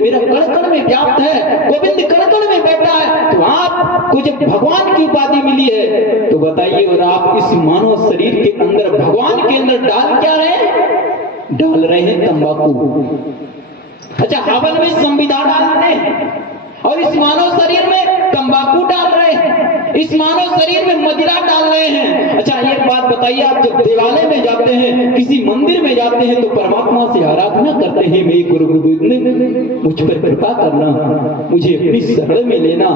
मेरा कण कण में व्याप्त है, गोविंद कण कण में बैठा है। तो आपको जब भगवान की उपाधि मिली है तो बताइए, और आप इस मानव शरीर के अंदर भगवान के अंदर डाल क्या रहे हैं? डाल रहे हैं तंबाकू। अच्छा, हवन में संविदा डालते हैं और इस मानव शरीर में तंबाकू डाल रहे हैं, इस मानव शरीर में मदिरा डाल रहे हैं। अच्छा, एक बात बताइए, आप जब देवालय में जाते हैं, किसी मंदिर में जाते हैं, तो परमात्मा से आराधना करते हैं, मेरे गुरु गोविंद मुझ पर कृपा करना, मुझे अपनी शरण में लेना।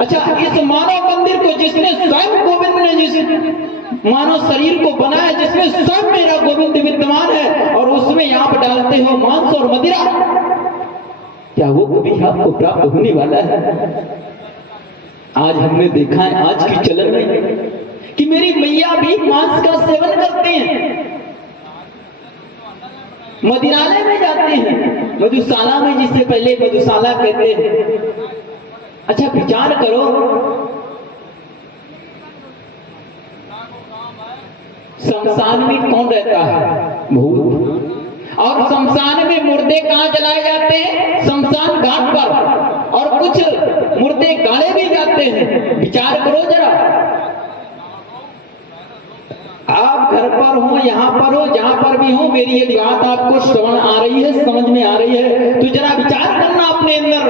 अच्छा, इस मानव मंदिर को जिसने स्वयं गोविंद ने जिस मानव शरीर को बनाया, जिसमें स्वयं मेरा गोविंद विद्यमान है, और उसमें आप डालते हो मांस और मदिरा, क्या वो कभी आपको प्राप्त होने वाला है? आज हमने देखा है आज की चलन में कि मेरी मैया भी मांस का सेवन करते हैं, मदिरालय में जाते हैं, मधुशाला में, जिससे पहले मधुशाला कहते हैं। अच्छा, विचार करो, शमशान में कौन रहता है? भूत। और शमशान में मुर्दे कहां जलाए जाते हैं? शमशान घाट पर। और कुछ मुर्दे गाड़े भी जाते हैं। विचार करो जरा, आप घर पर हो, यहाँ पर हो, जहां पर भी हो, मेरी ये बात आपको श्रवण आ रही है, समझ में आ रही है, तो जरा विचार करना अपने अंदर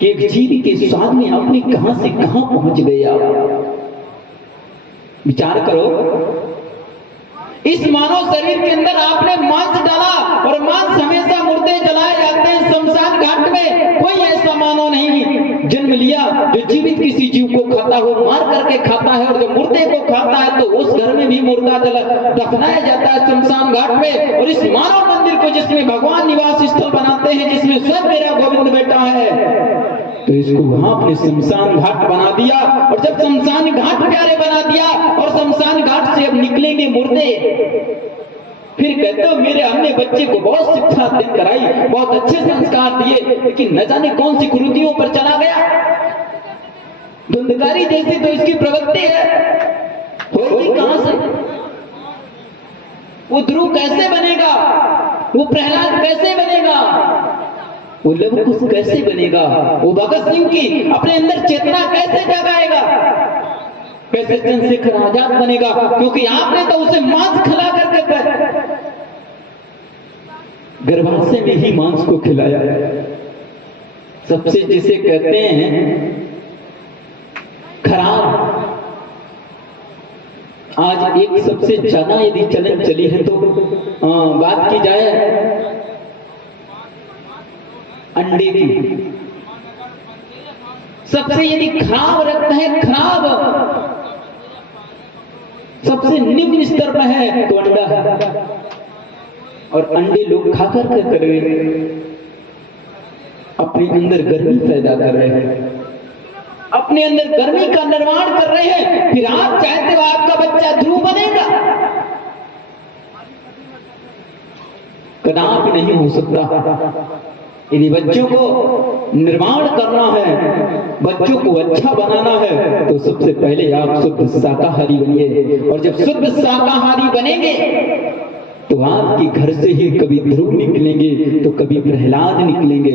कि एक जीव के स्वाद में आपने कहां से कहां पहुंच गए। आप विचार करो, इस मानव शरीर के अंदर आपने मांस डाला, और मांस हमेशा मुर्दे जलाए जाते हैं शमशान घाट में। कोई ऐसा मानव नहीं जन्म लिया जो जीवित किसी जीव को खाता हो, मार करके खाता है, और जब मुर्दे को खाता है तो उस घर में भी मुर्दा दफनाया जाता है शमशान घाट में। और इस मानव मंदिर को जिसमें भगवान निवास स्थल बनाते हैं, जिसमें स्वयं मेरा गोविंद बैठा है, तो इसको वहां अपने शमशान घाट बना दिया। और जब शमशान घाट प्यारे बना दिया, और शमशान घाट से अब निकलेंगे मुर्दे, फिर कहते हो मेरे हमने बच्चे को बहुत शिक्षा कराई, बहुत अच्छे संस्कार दिए, लेकिन न जाने कौन सी कुरीतियों पर चला गया। धुंधकारी जैसी तो इसकी प्रवृत्ति है, होगी कहां से? वो ध्रुव कैसे बनेगा? वो प्रहलाद कैसे बनेगा? वो लवकुश कैसे बनेगा? वो भगत सिंह की अपने अंदर चेतना कैसे जगाएगा? कैसे चंद्रशेखर आजाद बनेगा? क्योंकि आपने तो उसे मांस खिला करके गर्भाशय में ही मांस को खिलाया। सबसे जिसे कहते हैं खराब, आज एक सबसे ज्यादा यदि चलन चली है तो बात की जाए अंडे की। सबसे यदि खराब रखता है, खराब सबसे निम्न स्तर पर है तो अंडा है। और अंडे लोग खाकर के कर रहे हैं, अपने अंदर गर्मी पैदा कर रहे हैं, अपने अंदर गर्मी का निर्माण कर रहे हैं। फिर आप चाहते हो आपका बच्चा ध्रुव बनेगा? कदापि नहीं हो सकता। यदि बच्चों को निर्माण करना है, बच्चों को अच्छा बनाना है, तो सबसे पहले आप शुद्ध शाकाहारी बनिए। और जब शुद्ध शाकाहारी बनेंगे तो आपके घर से ही कभी ध्रुव निकलेंगे तो कभी प्रहलाद निकलेंगे,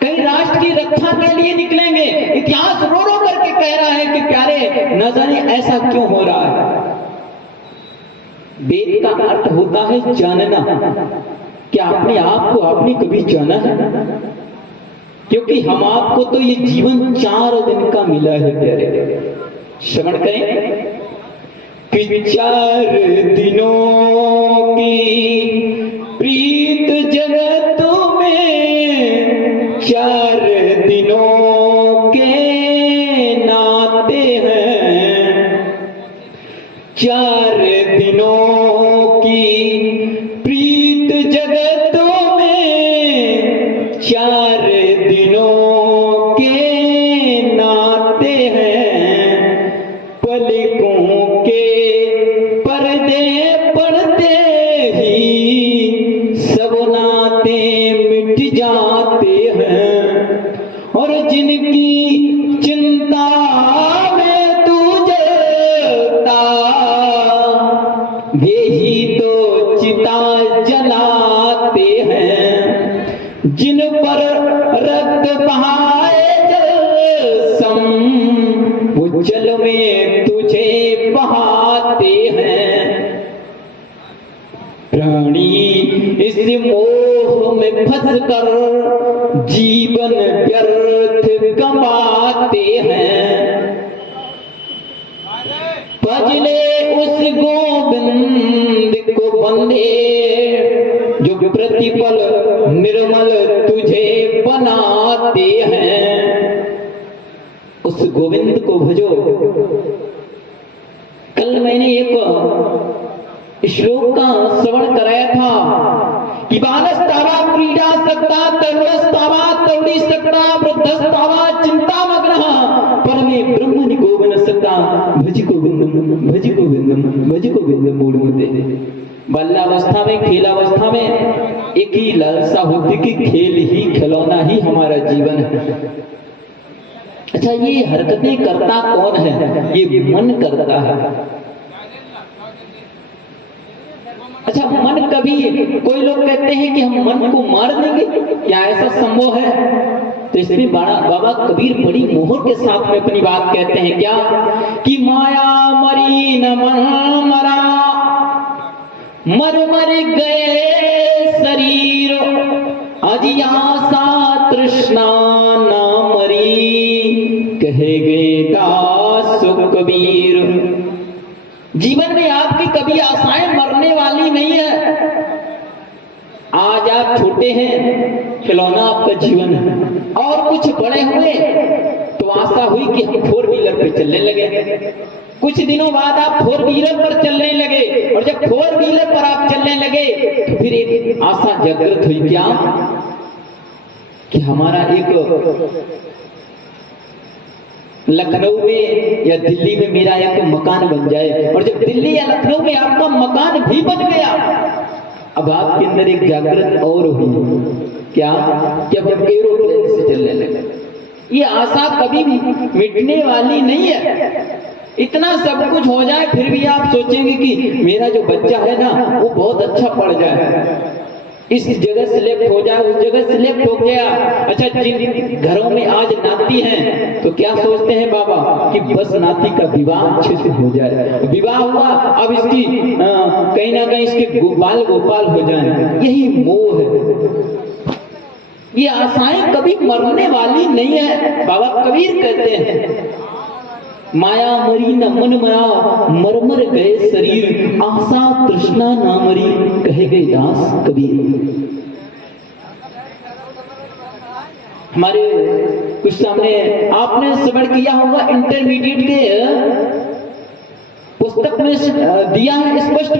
कई राष्ट्र की रक्षा के लिए निकलेंगे। इतिहास रो रो करके कह रहा है कि प्यारे न जाने ऐसा क्यों हो रहा है। वेद का अर्थ होता है जानना। क्या अपने आप को आपने कभी जाना है? क्योंकि हम आपको तो ये जीवन 4 दिन का मिला है प्यारे। श्रवण करें कि 4 दिनों की प्रीत जगत में, 4 दिनों के नाते हैं, 4 दिनों की प्रीत जगतों में, 4 दिनों के नाते हैं। पलकों के पर्दे पड़ते ही सब नाते मिट जाते हैं। और जिनकी चिंता में तू जलता, वे ही तो इस मोह में फंस कर जीवन व्यर्थ गंवाते हैं। भजले उस गोविंद को बंदे जो प्रतिपल निर्मल तुझे बनाते हैं। उस गोविंद को भजो। कल मैंने एक श्लोक का श्रवण कराया था कि बालस्तावा क्रीडा सक्ता तरुणस्तावा तरुणी सक्ता वृद्धस्तावा चिंतामग्नः परमे ब्रह्मणि गोविंद सक्ता भज गोविंदम भज गोविंदम भज गोविंदम मूढ़मते। बाल्यावस्था में खेलावस्था में एक ही लालसा होती कि खेल ही खिलौना ही हमारा जीवन है। अच्छा, ये हरकतें करता कौन है? ये मन करता है। अच्छा, मन कभी कोई लोग कहते हैं कि हम मन को मार देंगे, क्या ऐसा संभव है? तो इसमें बाबा कबीर बड़ी मोहर के साथ में अपनी बात कहते हैं क्या कि माया मरी न मन मरा मर मर गए शरीर अजी आशा तृष्णा ना मरी कहे गए दास कबीर। जीवन में आपकी कभी आशाएं मरने वाली नहीं है। आज आप छोटे हैं, खिलौना आपका जीवन है, और कुछ बड़े हुए तो आशा हुई कि हम 4 व्हीलर पे चलने लगे। कुछ दिनों बाद आप 4 व्हीलर पर चलने लगे, और जब 4 व्हीलर पर आप चलने लगे तो फिर एक आशा जागृत हुई क्या कि हमारा एक लखनऊ में या दिल्ली में मेरा एक मकान बन जाए। और जब दिल्ली या लखनऊ में आपका मकान भी बन गया, अब आपके अंदर एक जागृत और हुई क्या कि अब एरोप्लेन से चलने लगे। ये आशा कभी मिटने वाली नहीं है। इतना सब कुछ हो जाए फिर भी आप सोचेंगे कि मेरा जो बच्चा है ना वो बहुत अच्छा पढ़ जाए, इस जगह सिलेक्ट हो जाए, उस जगह सिलेक्ट हो गया। अच्छा, जिन घरों में आज नाती हैं तो क्या सोचते हैं बाबा कि बस नाती का विवाह अच्छे से हो जाए। विवाह हुआ, अब इसकी कहीं ना कहीं इसके गोपाल गोपाल हो जाए। यही मोह है। ये आशाएं कभी मरने वाली नहीं है। बाबा कबीर कहते हैं माया मरी न मन मरा मर मर गए शरीर आशा तृष्णा ना मरी कहे गए दास कबीर। हमारे कुछ सामने आपने श्रवण किया होगा, इंटरमीडिएट के पुस्तक में दिया है स्पष्ट